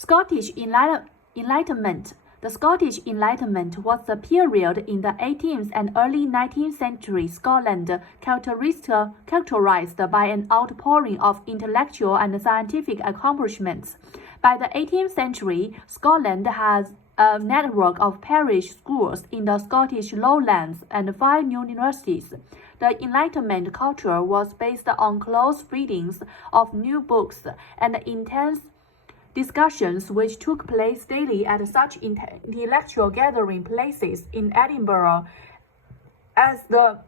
Scottish Enlightenment. The Scottish Enlightenment was the period in the 18th and early 19th century Scotland characterized by an outpouring of intellectual and scientific accomplishments. By the 18th century, Scotland has a network of parish schools in the Scottish Lowlands and 5 universities. The Enlightenment culture was based on close readings of new books and intense discussions which took place daily at such intellectual gathering places in Edinburgh as the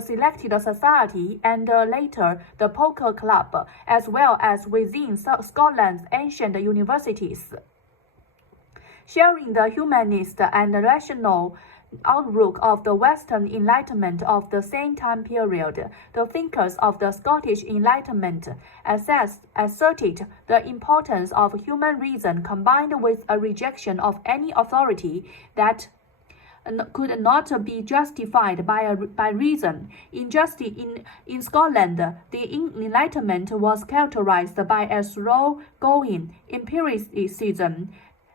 Selected Society and later the Poker Club, as well as within Scotland's ancient universities. Sharing the humanist and rational outlook of the Western Enlightenment of the same time period, the thinkers of the Scottish Enlightenment asserted the importance of human reason combined with a rejection of any authority that could not be justified by reason. In Scotland, the Enlightenment was characterized by a slow-going empiricism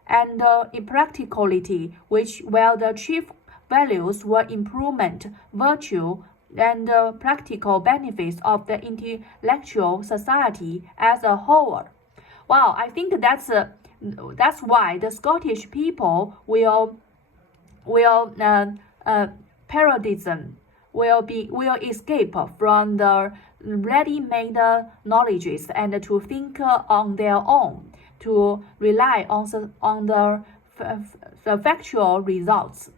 and impracticality, while the chief values were improvement, virtue, and practical benefits of the intellectual society as a whole. Wow, I think that's why the Scottish people will parodism will escape from the ready-made knowledges and to think on their own, to rely on the factual results.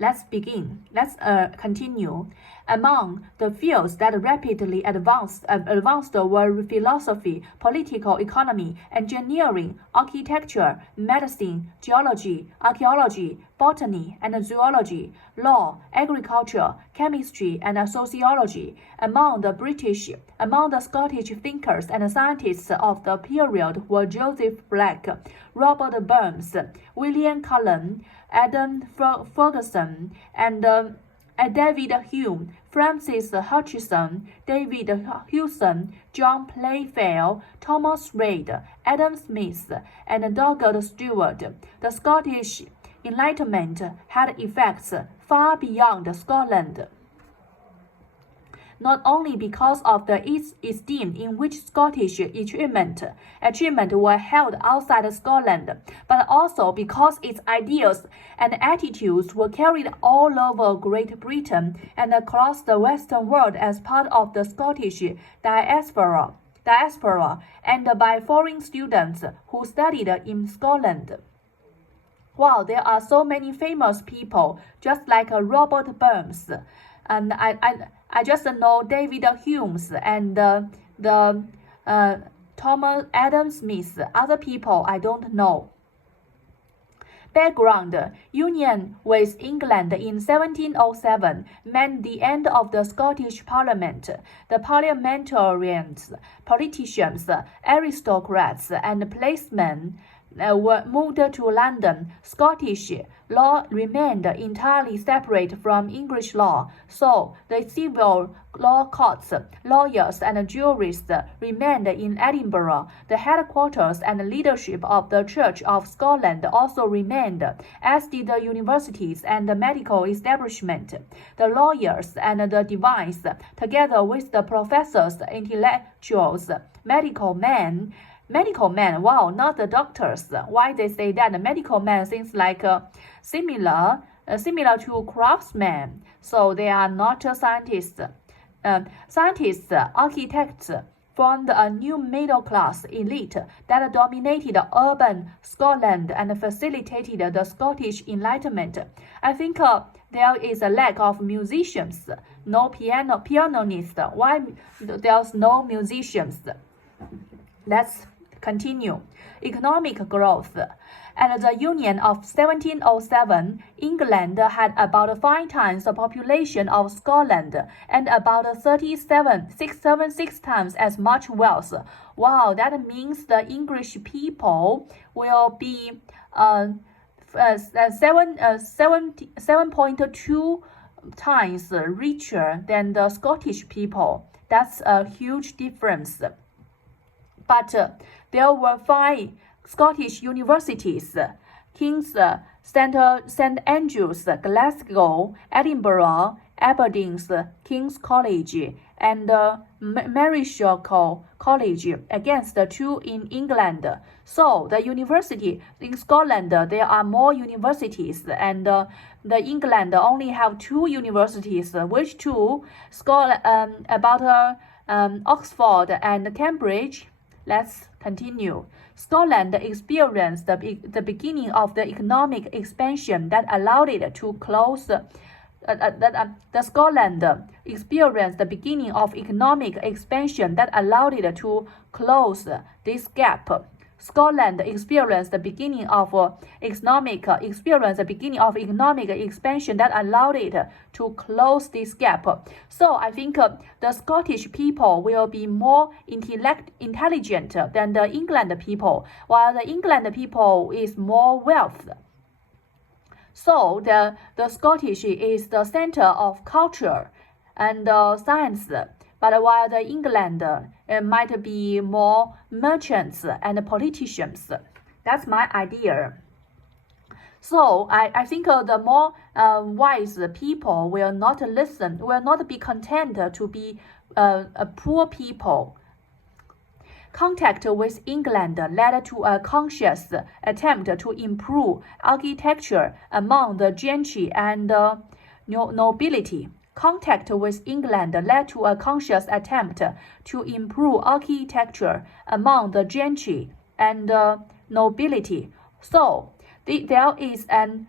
Let's continue. Among the fields that rapidly advanced were philosophy, political economy, engineering, architecture, medicine, geology, archaeology, botany and zoology, law, agriculture, chemistry, and sociology. Among the Scottish thinkers and scientists of the period were Joseph Black, Robert Burns, William Cullen, Adam Ferguson, and David Hume, Francis Hutcheson, David Hewson, John Playfair, Thomas Reid, Adam Smith, and Douglas Stewart. The Scottish Enlightenment had effects far beyond Scotland, not only because of the esteem in which Scottish achievement were held outside Scotland, but also because its ideas and attitudes were carried all over Great Britain and across the Western world as part of the Scottish diaspora and by foreign students who studied in Scotland. Wow, there are so many famous people, just like Robert Burns, and I just know David Humes and Thomas Adam Smith. Other people I don't know. Background: Union with England in 1707 meant the end of the Scottish Parliament. The parliamentarians, politicians, aristocrats, and placemen were moved to London. Scottish law remained entirely separate from English law, so the civil law courts, lawyers, and jurists remained in Edinburgh. The headquarters and leadership of the Church of Scotland also remained, as did the universities and the medical establishment. The lawyers and the divines, together with the professors, intellectuals, medical men, wow, not the doctors. Why they say that? Medical men seems like similar to craftsmen, so they are not scientists. Architects formed a new middle-class elite that dominated urban Scotland and facilitated the Scottish Enlightenment. I think there is a lack of musicians, no pianists. Why there's no musicians? Let's continue. Economic growth. At the Union of 1707, England had about 5 times the population of Scotland and about 6 times as much wealth. Wow, that means the English people will be 7.2 times richer than the Scottish people. That's a huge difference. But there were 5 Scottish universities: King's, St Andrews, Glasgow, Edinburgh, Aberdeen's King's College, and Marischal College, against the 2 in England. So the university in Scotland, there are more universities, and the England only have 2 universities. Which 2? About Oxford and Cambridge. Let's continue. Scotland experienced the beginning of the economic expansion that allowed it to close. Scotland experienced the beginning of economic expansion that allowed it to close this gap. Scotland experienced the beginning of economic expansion that allowed it to close this gap. So I think the Scottish people will be more intelligent than the England people, while the England people is more wealth. So the Scottish is the center of culture and science, but while the England might be more merchants and politicians. That's my idea. So I think the more wise people will not listen, will not be content to be a poor people. Contact with England led to a conscious attempt to improve architecture among the gentry and nobility. Contact with England led to a conscious attempt to improve architecture among the gentry and nobility. So there is an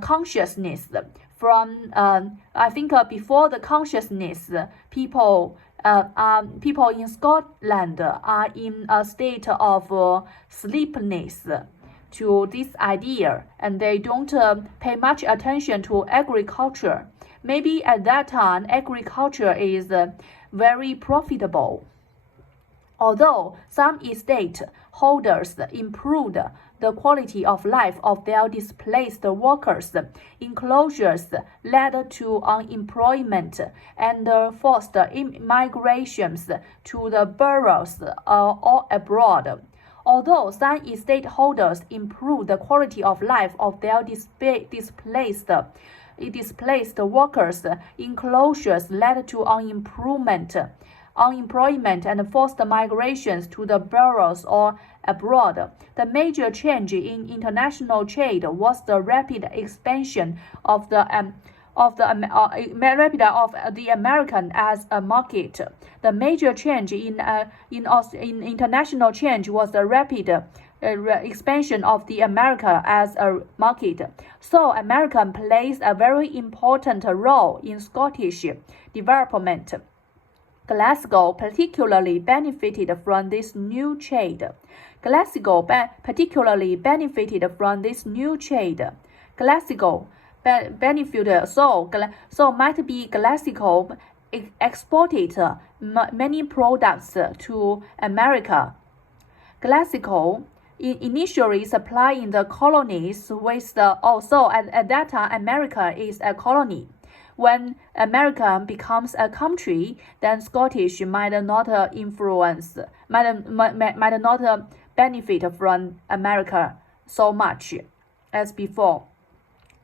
consciousness from I think before the consciousness, people in Scotland are in a state of sleepiness to this idea, and they don't pay much attention to agriculture. Maybe at that time, agriculture is very profitable. Although some estate holders improved the quality of life of their displaced workers, enclosures led to unemployment and forced migrations to the boroughs or abroad. Although some estate holders improved the quality of life of their displaced workers, enclosures led to unemployment and forced migrations to the boroughs or abroad. The major change in international trade was the rapid expansion of the American as a market. The major change in international change was the rapid expansion of the America as a market. So America plays a very important role in Scottish development. Glasgow particularly benefited from this new trade. Glasgow benefited, so might be Glasgow exported many products to America. Glasgow initially supplying the colonies with at that time America is a colony. When America becomes a country, then Scottish might not benefit from America so much as before.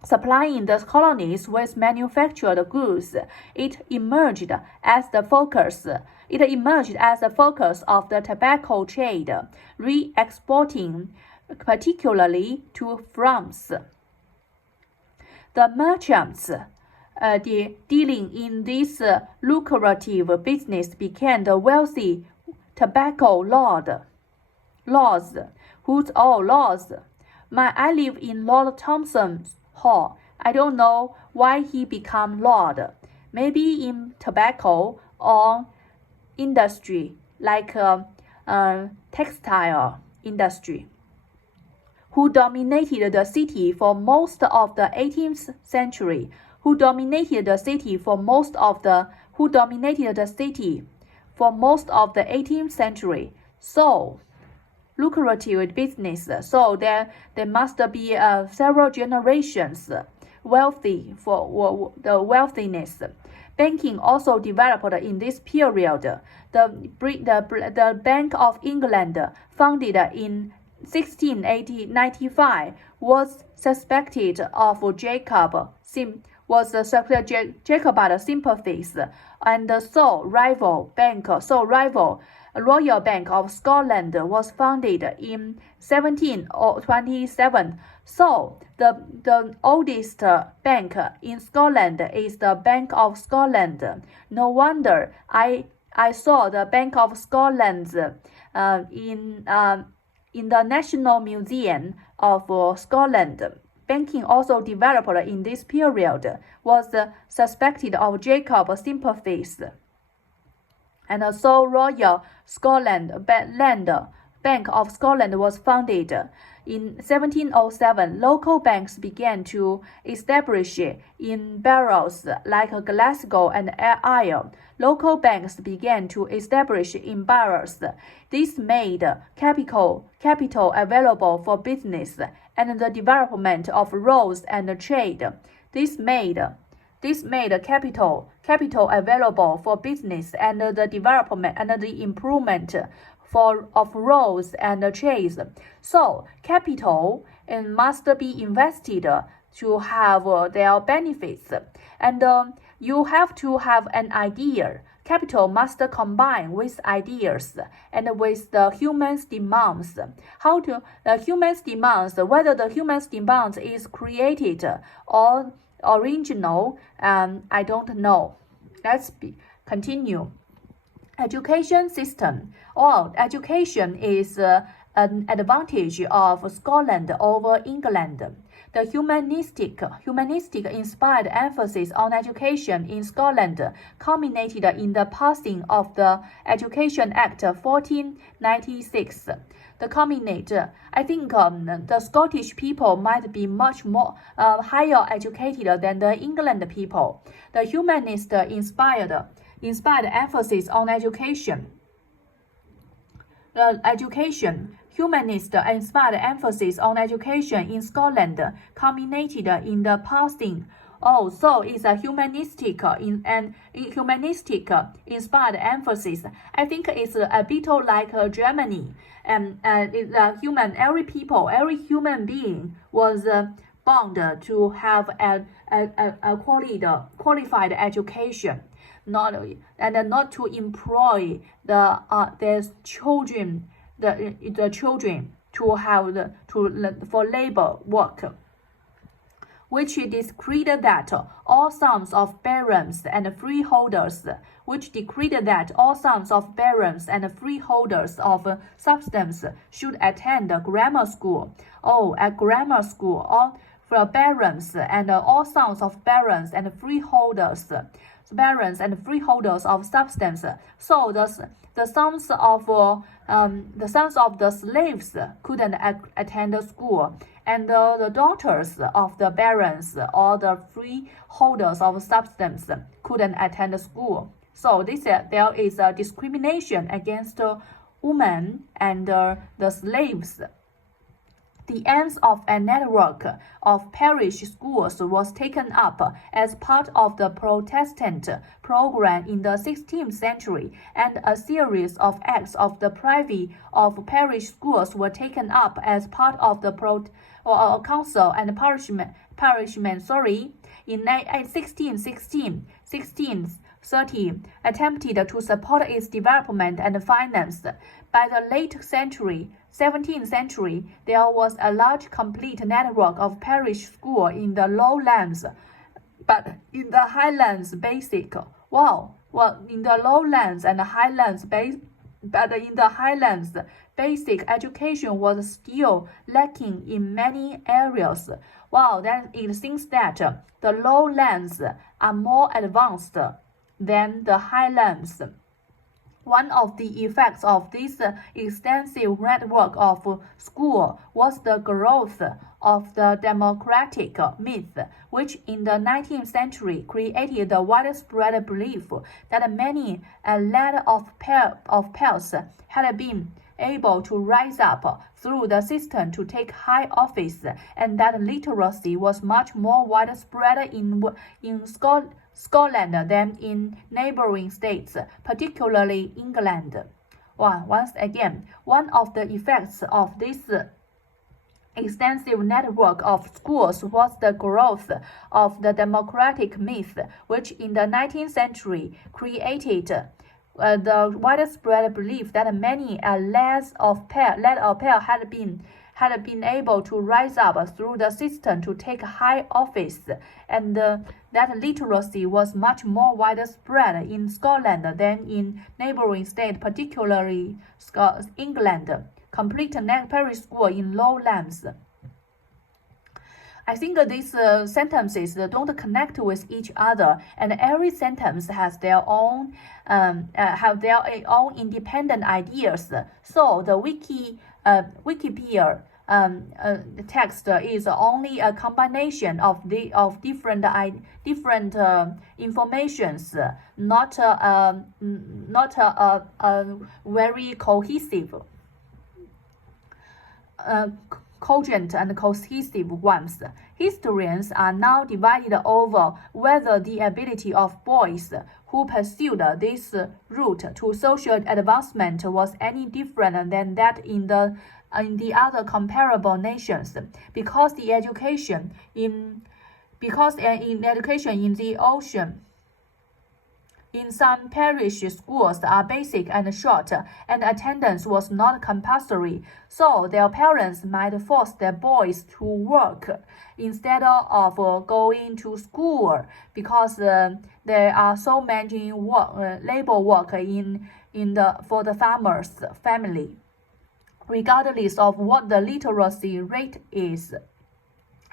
Supplying the colonies with manufactured goods, it emerged as the focus of the tobacco trade, re-exporting particularly to France. The merchants dealing in this lucrative business became the wealthy tobacco lords. I live in Lord Thompson's Hall. I don't know why he became lord. Maybe in tobacco or industry like textile industry. Who dominated the city for most of the 18th century. Who dominated the city for most of the 18th century. So lucrative business. So there must be several generations wealthy for the wealthiness. Banking also developed in this period. The Bank of England, founded in 1695, was suspected of Jacobite sympathies, and the sole rival Royal Bank of Scotland was founded in 1727. So the oldest bank in Scotland is the Bank of Scotland. No wonder I saw the Bank of Scotland in the National Museum of Scotland. Banking also developed in this period, was suspected of Jacobite sympathies, and so Royal Bank of Scotland was founded. In 1707, local banks began to establish in boroughs like Glasgow and Ayr. Local banks began to establish in boroughs. This made capital available for business and the development of roads and trade. This made capital available for business and the development and the improvement of roads and trades. So capital must be invested to have their benefits, and you have to have an idea. Capital must combine with ideas and with the human's demands. How to human's demands, whether the human's demands is created or original, I don't know. Let's continue. Education system. Education is an advantage of Scotland over England. The humanistic inspired emphasis on education in Scotland culminated in the passing of the Education Act 1496. I think the Scottish people might be much more higher educated than the England people. The humanist inspired emphasis on education. Humanist inspired emphasis on education in Scotland culminated in the passing. So it's a humanistic inspired emphasis. I think it's a bit like Germany, and it's every human being was bound to have a qualified education, not to employ their children. The children to have for labor work, which decreed that all sons of barons and freeholders, of substance should attend grammar school. At grammar school, all for barons and all sons of barons and freeholders of substance. So the sons of the slaves couldn't attend school, and the daughters of the barons or the freeholders of substance couldn't attend school. So there is a discrimination against women and the slaves. The ends of a network of parish schools was taken up as part of the Protestant program in the 16th century, and a series of acts of the privy of parish schools were taken up as part of the council and parishment. In 1630, attempted to support its development and finance. By the late 17th century, there was a large complete network of parish schools in the lowlands, but in the highlands basic. In the lowlands and highlands basic education was still lacking in many areas. Then it seems that the lowlands are more advanced than the highlands. One of the effects of this extensive network of schools was the growth of the democratic myth, which in the 19th century created the widespread belief that many lad of peers had been able to rise up through the system to take high office, and that literacy was much more widespread in Scotland than in neighboring states, particularly England. Once again, one of the effects of this extensive network of schools was the growth of the democratic myth, which in the 19th century created the widespread belief that many lads of pair had been able to rise up through the system to take high office, and that literacy was much more widespread in Scotland than in neighboring states, particularly England. Complete parish school in lowlands. I think these sentences don't connect with each other, and every sentence has their own independent ideas. So the Wikipedia text is only a combination of different informations, not a very cohesive. Cogent and cohesive ones. Historians are now divided over whether the ability of boys who pursued this route to social advancement was any different than that in the other comparable nations, because education in the ocean in some parish schools are basic and short, and attendance was not compulsory, so their parents might force their boys to work instead of going to school, because there are so many labor work for the farmer's family, regardless of what the literacy rate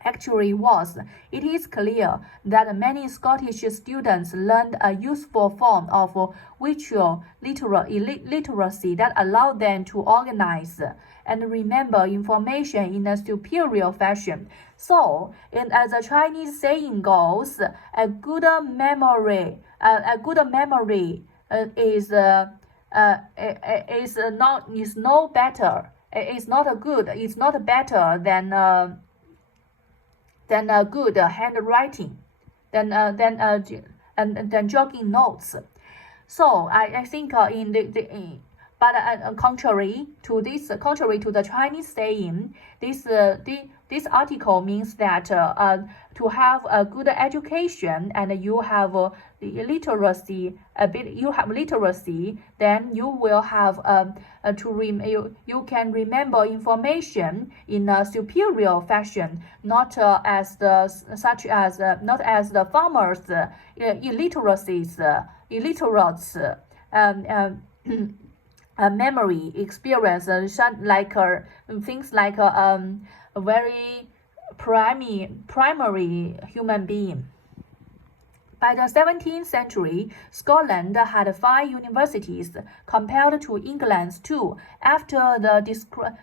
actually was. It is clear that many Scottish students learned a useful form of visual literacy that allowed them to organize and remember information in a superior fashion. So, as the Chinese saying goes, a good memory is not better than a good handwriting, than jogging notes. So I think contrary to the Chinese saying, this article means that to have a good education and you have literacy, then you will have you can remember information in a superior fashion, not as the farmers, memory experience, things like a very primary human being. By the 17th century, Scotland had 5 universities, compared to England's 2. After the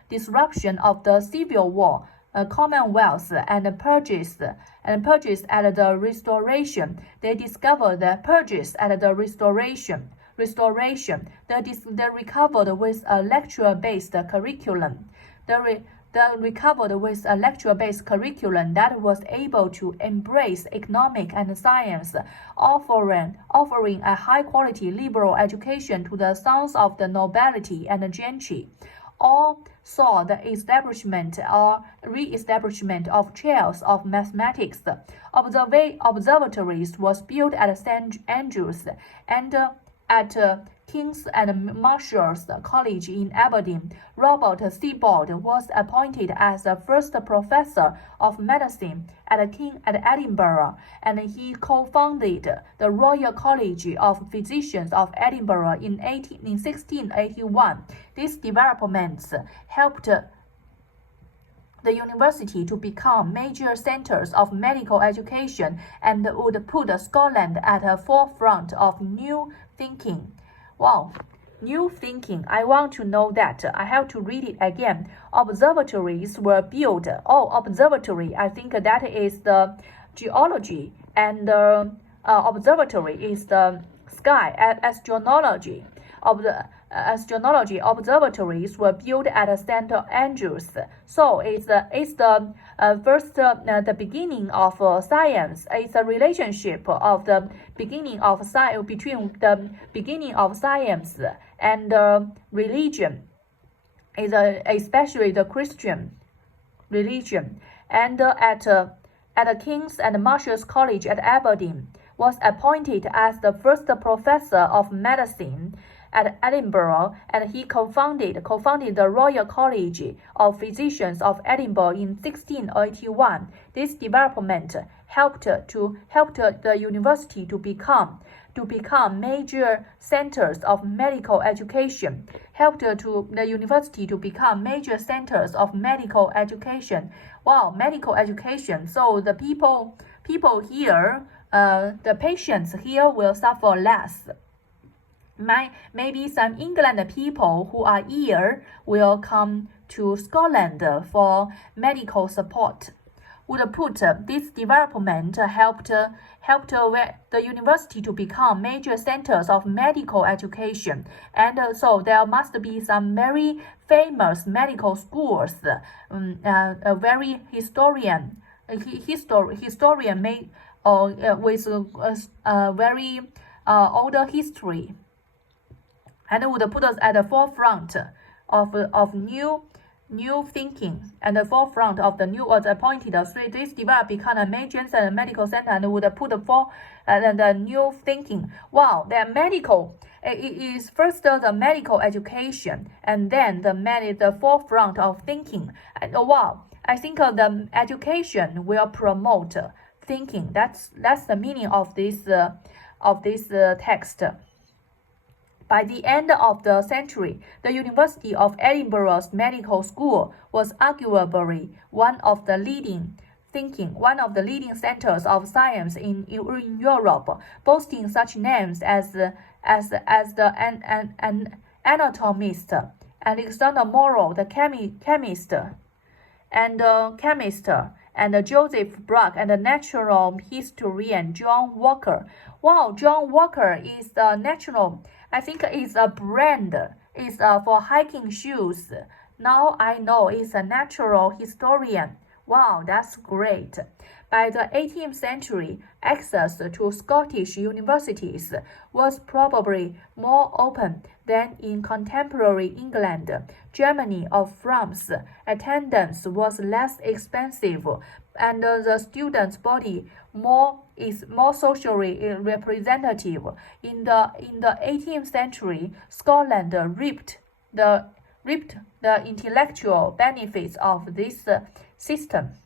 disruption of the Civil War, Commonwealth and purges at the Restoration, they discovered the purges at the Restoration, they recovered with a lecture-based curriculum. Recovered with a lecture-based curriculum that was able to embrace economic and science, offering a high-quality liberal education to the sons of the nobility and gentry. All saw the establishment or re-establishment of chairs of mathematics. Observatories was built at St. Andrews and at King's and Marshall's College in Aberdeen. Robert Sibbald was appointed as the first professor of medicine at Edinburgh, and he co-founded the Royal College of Physicians of Edinburgh in 1681. These developments helped the university to become major centers of medical education and would put Scotland at the forefront of new thinking. Wow, new thinking. I want to know that. I have to read it again. Observatories were built. Observatory. I think that is the geology, and observatory is the sky, astronology. astronology observatories were built at St. Andrews. So it's the first the beginning of science. It's a relationship of the beginning of science between the beginning of science and religion. Is especially the Christian religion. And at the King's and Marshall's College at Aberdeen, was appointed as the first professor of medicine at Edinburgh, and he co-founded the Royal College of Physicians of Edinburgh in 1681. This development helped the university to become major centers of medical education. Wow, medical education. So the people here, the patients here will suffer less. Maybe some England people who are ill will come to Scotland for medical support. Would put this development helped the university to become major centers of medical education, and so there must be some very famous medical schools, a very historian made with a very older history, and would put us at the forefront of new thinking, and the forefront of the new was appointed. So this developed become a major medical center, and would put the new thinking. Wow, the medical, it is first the medical education, and then the forefront of thinking. And wow, I think the education will promote thinking. That's the meaning of this text. By the end of the century, the University of Edinburgh's medical school was arguably one of the leading centers of science in Europe, boasting such names as the anatomist, Alexander Morrow, the chemist, and Joseph Brock, and the natural historian John Walker. Wow, John Walker is the natural. I think it's a brand. It's for hiking shoes. Now I know it's a natural historian. Wow, that's great. By the 18th century, access to Scottish universities was probably more open than in contemporary England, Germany, or France. Attendance was less expensive, and the students' body is more socially representative. In the 18th century, Scotland reaped the intellectual benefits of this system.